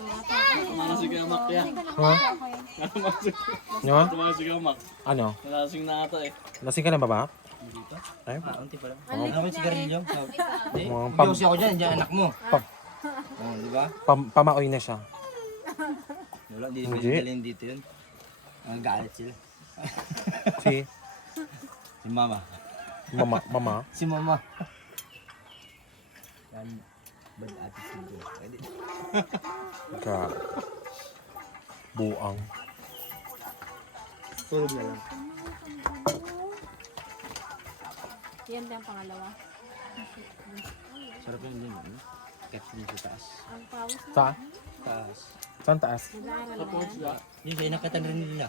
Masig ka mak yan. Ha? Nyo? Masig ka mak. Ano? Nalasing na ata eh. Lasing ka na ba ba? Ay, Unti pa lang. Ano yung sigarilyo? Hindi. Mukhang pam- Biyosi ako dyan, dyan anak mo. Pam- Oh, di ba? pamaoy na siya. Wala, hindi Hindi. pwede dalhin dito yun. Ang galit sila. Si Si mama. mama. Si mama. Yan. Bad attitude. Pwede. Ka. Buang. Tulog na lang. Yan din ang pangalawa. Sarap yung din. Ano? Cat din sa taas. Ang pawis na. Sa? Taas. Saan taas? Nag-aaral na yan. Hindi siya inakatan rin nila.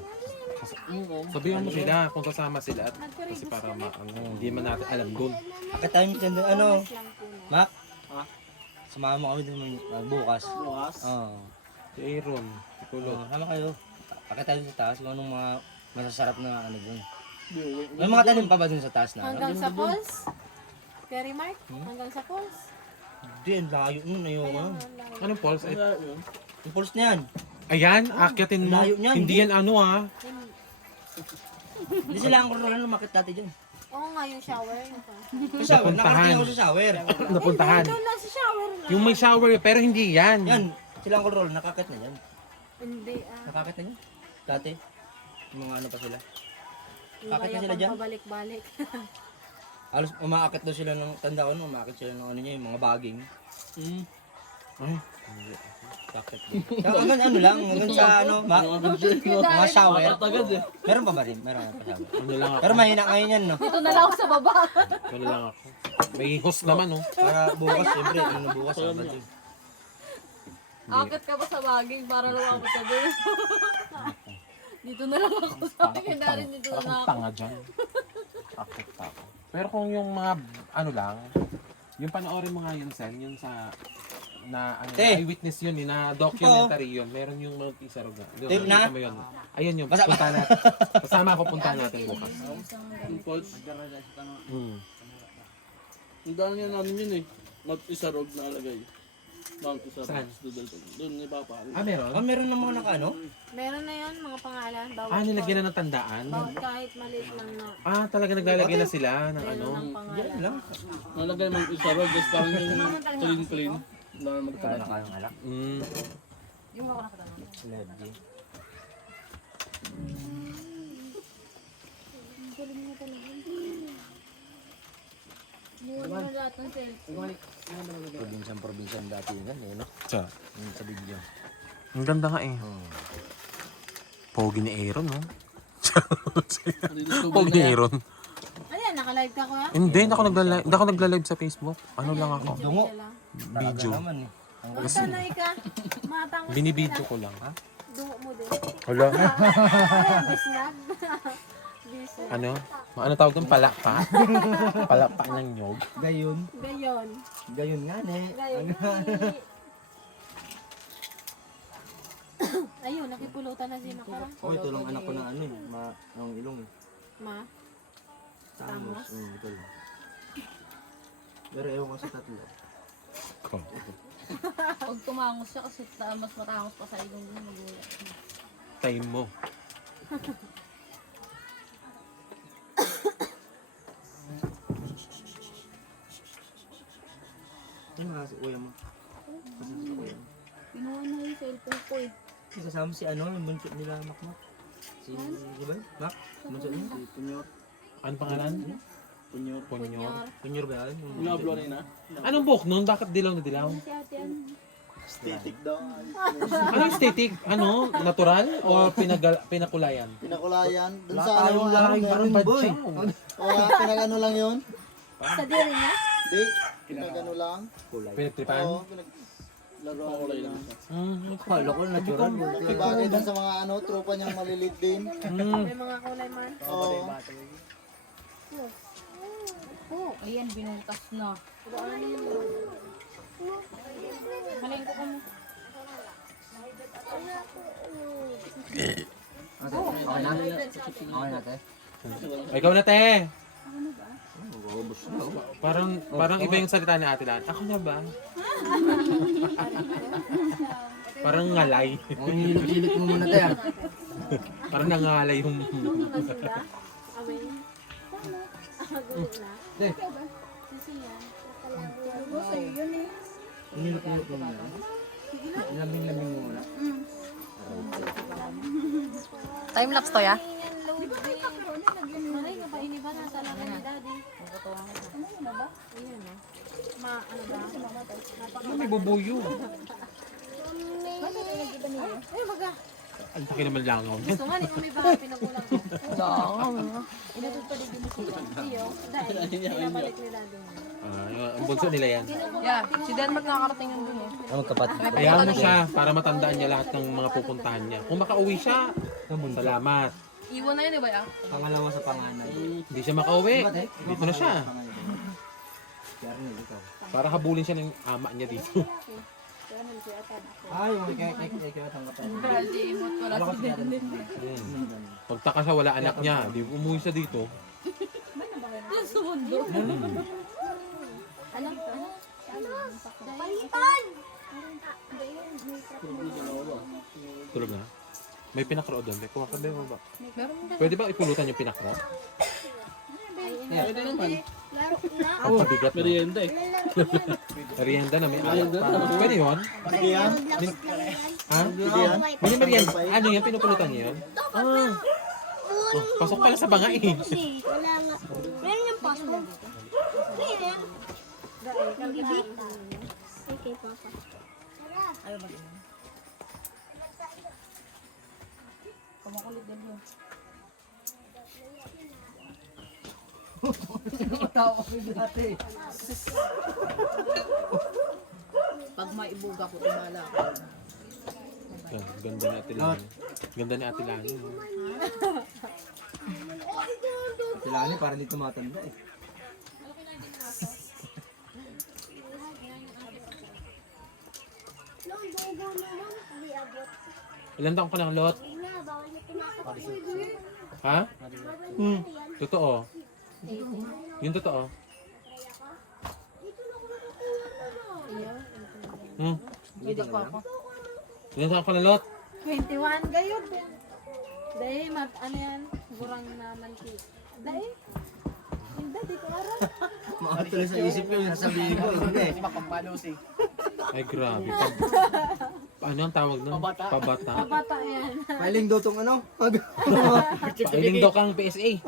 Sabihan mo sila kung kasama sila at kasi para hindi man natin alam doon. Akit tayo dyan doon. Ano? Lang po na. Mac? Ha? Sumama mo kami doon bukas. Bukas. Oo. Si Aaron, si Kulot. Sama kayo. Akit tayo sa taas. Kung anong mga masasarap na ano doon. Di, May mga tanim pa ba doon sa taas na? Hanggang sa falls? Perry Mark? Hanggang sa falls? Hindi, ang layo nun. Ayaw Kaya nga. nga, ang layo. Anong Pauls? Kaya yun. Yung pulse na yan. Ayan, akyatin mo. Layo niyan. Hindi yan ano ah. Hindi sila ang kurulan lumakit dati dyan. Oo nga, yung shower. Yung pa. Sa shower, nakarating ako sa shower. Napuntahan. Doon lang sa shower lang. Yung may shower pero hindi yan. Yan, sila ang kurulan, nakakit na yan. Hindi Nakakit na yan. Dati. Yung mga ano pa sila. Yung Bakit na kaya sila dyan? pabalik-balik. Alos umaakit daw sila ng, tanda ko no, umaakit sila ng ano niya, yung mga baging. Ay, Bakit din. Kaya hanggang ano lang, hanggang sa ano, mga shower. Agad eh. Meron pa ba rin? Meron pa shower. ano lang ako. Pero mahina ngayon yan, no? Dito na lang ako sa baba. Ano lang ako. May host naman oh. Para bukas, siyempre, ano bukas, sabad yun. Akit ka pa sa baging para lumabot ka doon. Dito na lang ako sa akin. Dahil dito na Parang ako. tanga dyan. Akit ako. Pero kung yung mga ano lang, yung panoorin mo nga yun, Sen, yun sa na ano, Te. eyewitness yun, na documentary yun. Meron yung mga isarog na. Yun, Tape na? nakita mo yun. Ayun yung Basta- punta natin. Kasama ko punta natin bukas. Yung Pauls. Hmm. Ang dami niya namin yun eh. Mag-isarog na alagay. Mount Isarog. Saan? Doon ni Papa. Ah, meron? Meron ng mga naka, ano? Meron na yun, mga pangalan. Bawat Ah, nilagyan na ng tandaan? Bawat kahit maliit lang na. Ah, talaga naglalagay na sila ng ano? Meron ng pangalan. Yan lang. Nalagay mag-isarog. Tapos parang yung clean. Ang dami Kaya magkakaroon. naka yung alak. Mm. Lady. Buwan mo lahat ng cellphone. Probinsyan dati yun, eh, no? Sa, Yung sa video. ang ganda nga eh. Oh. Pogi ni Aaron, no? Discover Pogi ni Aaron. Ano yan, naka-live ka kuya? Hindi, hindi ako nagla-live sa Facebook. Ano lang ako? Dungo. Video. Talaga naman, eh. Kung sanay ka, matangos Binibidyo ko lang. dungo mo din. Wala. Ayan, bisnag. Bisnag. Ano? Ano tawag doon? Palakpa? Palakpa ng nyog. Gayon. Gayon. Gayon nga, ne. Gayon. Ayun, nakipulutan na si Makara. Oh, ito lang anak ko ng ano, eh. Ang ilong, eh. Ma, Tamos. Ito lang. Pero ewan ko sa tatlo. Pag tumangos siya kasi mas matangos pa sa ilong din magulat. Time mo. Ano nga si kuya mo? Kasi si kuya mo. Pinuha na yung cellphone ko eh. Kasi kasama si ano, yung bunso nila Makmak. Si, di ba? Mak? Bunso niya? Si Punyor. Ano pangalan? Punyor. Ponyor. Punyor ba yan? Yung Wala blur na. Anong buhok nun? Bakit dilaw na dilaw? Si ate yan. Static daw. Ano aesthetic? Ano? Natural? O pinakulayan? Pinakulayan. Dun Wala sa ano tayong lang, laking meron barun, boy. Wala, pinag-ano lang yun. sa diri niya? Di, pinag-ano lang. kulay. Pinagtripan? Oo, pinag-laro Kulay lang. lang siya. Akala ko natural. Bagay dun sa mga ano, tropa niyang malilit din. May mga kulay man. Oo. Oh, ayan, binutas na. Malingko ka mo. Okay na? Okay na, te? Ikaw na, te! Ubus na. Parang iba yung salita ni Ate Lan. Ako na ba? Parang ngalay. Ang hilot-hilot mo muna tayo. Parang nangalay yung... Eh, Ang hilot-hilot mo muna. Laming-laming mo muna. Time-lapse to, ya? Malay nga ba, iniba na sa laman ni daddy. Ano na ba? Ayun na. Ano ba? may bubuyo. Bakit ay nag-iba niyo? Ay, baga. Ang taki naman langaw. Gusto nga, ito may bahay pinagulang ko. Inatod pa din yung musika. Iyo, dahil pinabalik ni daddy. Ang bunso nila yan. Yeah, si Denmark nakakarating yun dun eh. Ang kapatid. Hayaan mo siya para matandaan niya lahat ng mga pupuntahan niya. Kung makauwi siya, salamat. Iwan na yun eh ba ya? Pangalawa sa panganay. Hindi siya makauwi. Dito na siya. Yarnil, ikaw. Para habulin siya ng ama niya dito. Ay, yung kaya ang kapatid. Grabe, imot ko Wala ka si Yarnil. Pagtaka siya, wala anak niya. Di umuwi siya dito. Sumundo. Alam ko. Tulog na. May pinakro doon. May kuha ka ba? Meron din. Pwede ba ipulutan yung pinakro? Pwede naman. Ang pabigat mo. Merienda eh. Merienda na may alak pa. Pwede yun? Hindi yan. Ha? Hindi yan. May merienda. Ano yan? Pinupulutan niyo yun? Ah. Oh, pasok pala sa banga eh. Wala nga. Meron yung passport. Meron. Okay, papa. Pag maibuga ko, tumala ako. Ah, ganda ni Ate Lani. Ganda ni Ate Lani. Sila ni parang hindi tumatanda eh. Ilan taong ka ng lot? Ha? Totoo. Yung totoo. Hindi pa ako. Ilan taong ka ng lot? 21 gayod. Dahil ano yan, gurang naman ki. Dahil, hindi, di ko aram. Makatuloy sa isip ko yung sasabihin ko. Hindi. Ay grabe. Ano ang tawag nun? Pabata. Bata yan. Filing daw tong ano? Pailing daw kang PSA.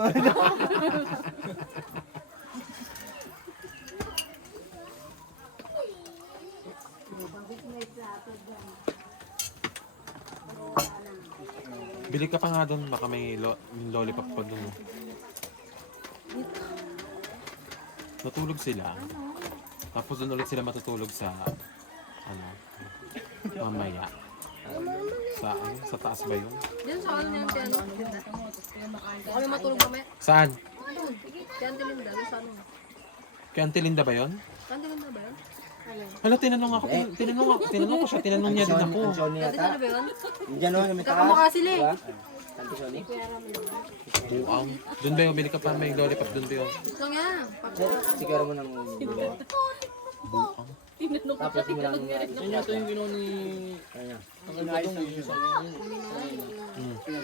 Bili ka pa nga doon, baka may lollipop pa doon. Natulog sila. Tapos doon ulit sila matutulog sa ano, mamaya. Sa taas ba yun? Diyan sa ano yan, piano. Kami matulog mamaya. Saan? Kaya ang tilinda, doon sa ano. Kay Auntie Linda ba yun? Kaya ang tilinda ba yun? Hala, tinanong ko siya, tinanong niya din ako. Sony Kaya yata. ano ba yun? Diyan o, may taas. Kakamukha sila eh. Diba? Tanto Sony. Buang. Doon ba yung bili ka pa may lollipop doon ba yun? Gusto nga. Siguro mo nang Buang. tapos mo lang Yan yata yung ginawa ni... Ayan. Ang gagawin yung sa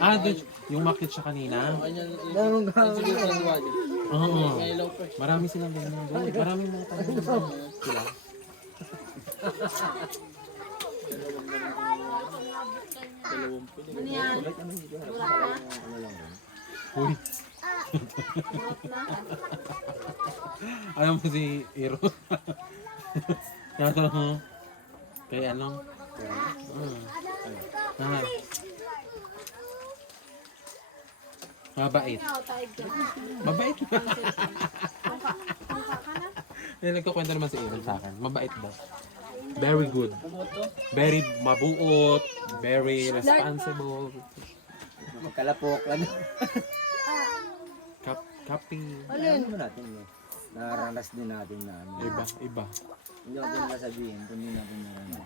Ah, doon, yung market siya kanina. kanya. Ganun Sige, sa duwali. Oo. May ilaw pa eh. Marami silang ganyan doon. Maraming mga tayo. Sila. Ano yan? Uy. Alam mo si Iro. Nato mo. Kay ano? Ah. Mabait. Mabait. Yung nagkukwento naman si Aaron sa akin. Mabait daw. Very good. Very mabuot. Very responsible. Magkalapok. Ano? Kapi. Ano mo natin eh. Naranas din natin na ano. Iba. Hindi ako din nasabihin kung hindi natin naranas.